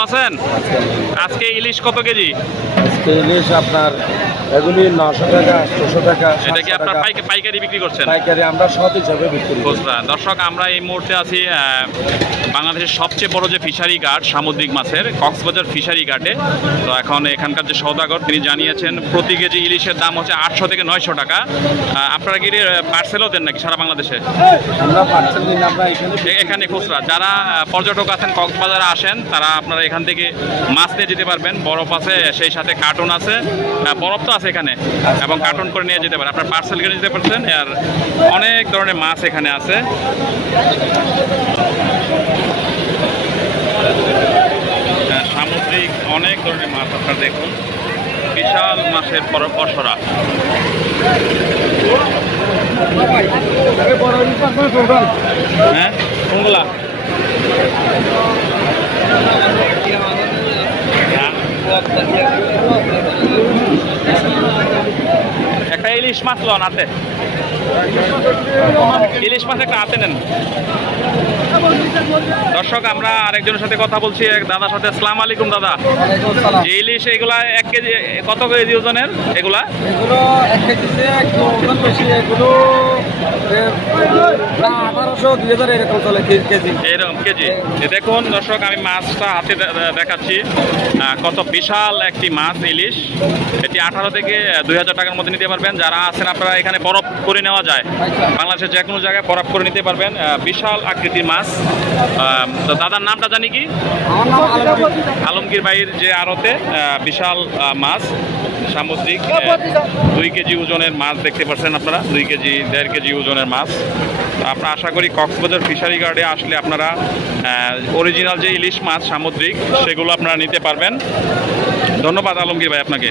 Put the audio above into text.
আছেন? আজকে ইলিশ কত কেজি? ইলিশ আপনার এগুলি নশো টাকা আটশোশো টাকা এটা কি আপনার। পাইকারি বিক্রি করছেন? পাইকারি আমরা সৎ হিসাবে বিক্রি করি। দর্শক আমরা এই মুহূর্তে আছি বাংলাদেশের সবচেয়ে বড় যে ফিশারি ঘাট সামুদ্রিক মাছের কক্সবাজার ফিশারি ঘাটে। তো এখন এখানকার যে সৌদাগর তিনি জানিয়েছেন প্রতি কেজি ইলিশের দাম হচ্ছে আটশো থেকে নয়শো টাকা। আপনারা কি পার্সেলও দেন নাকি সারা বাংলাদেশে? আমরা পার্সেল দিন আমরা এখানে এখানে খুচরা। যারা পর্যটক আছেন কক্সবাজারে আসেন তারা আপনারা এখান থেকে মাছ নিয়ে যেতে পারবেন। বরফ আছে সেই সাথে কার্টুন আছে। বরফ তো আছে এখানে এবং কার্টুন করে নিয়ে যেতে পারেন আপনার পার্সেল করে যেতে পারছেন আর অনেক ধরনের মাছ এখানে আছে। সামুদ্রিক অনেক ধরনের মাছ আপনারা দেখুন। বিশাল মাছের পর পসরা হ্যাঁ? কোনগুলা একটা ইলিশ মাছ লন আছে। ইলিশ মাছ একটা আছে নেন। দর্শক আমরা আরেকজনের সাথে কথা বলছি এক দাদার সাথে। সালাম আলাইকুম দাদা। যে ইলিশ এগুলা এক কেজি কত কেজি ওজনের এগুলা? এগুলো এক বেশি এগুলো আঠারোশো দুই হাজার এরকম চলে কেজি। এরকম কেজি। দেখুন দর্শক আমি মাছটা হাতে দেখাচ্ছি। কত বিশাল একটি মাছ ইলিশ। এটি আঠারো থেকে দুই হাজার টাকার মধ্যে নিতে পারবেন। যারা আছেন আপনারা এখানে বরফ করে নেওয়া যায়। বাংলাদেশের যে কোনো জায়গায় বরফ করে নিতে পারবেন। বিশাল আকৃতির মাছ। তো দাদার নামটা জানি কি? আলমগীর। ভাইয়ের যে আড়তে বিশাল মাছ। সামুদ্রিক দুই কেজি ওজনের মাছ দেখতে পাচ্ছেন আপনারা। দুই কেজি দেড় কেজি ওজনের মাছ। আপনার আশা করি কক্সবাজার ফিশারি গার্ডে আসলে আপনারা অরিজিনাল যে ইলিশ মাছ সামুদ্রিক, সেগুলো আপনারা নিতে পারবেন। ধন্যবাদ আলমগীর ভাই আপনাকে।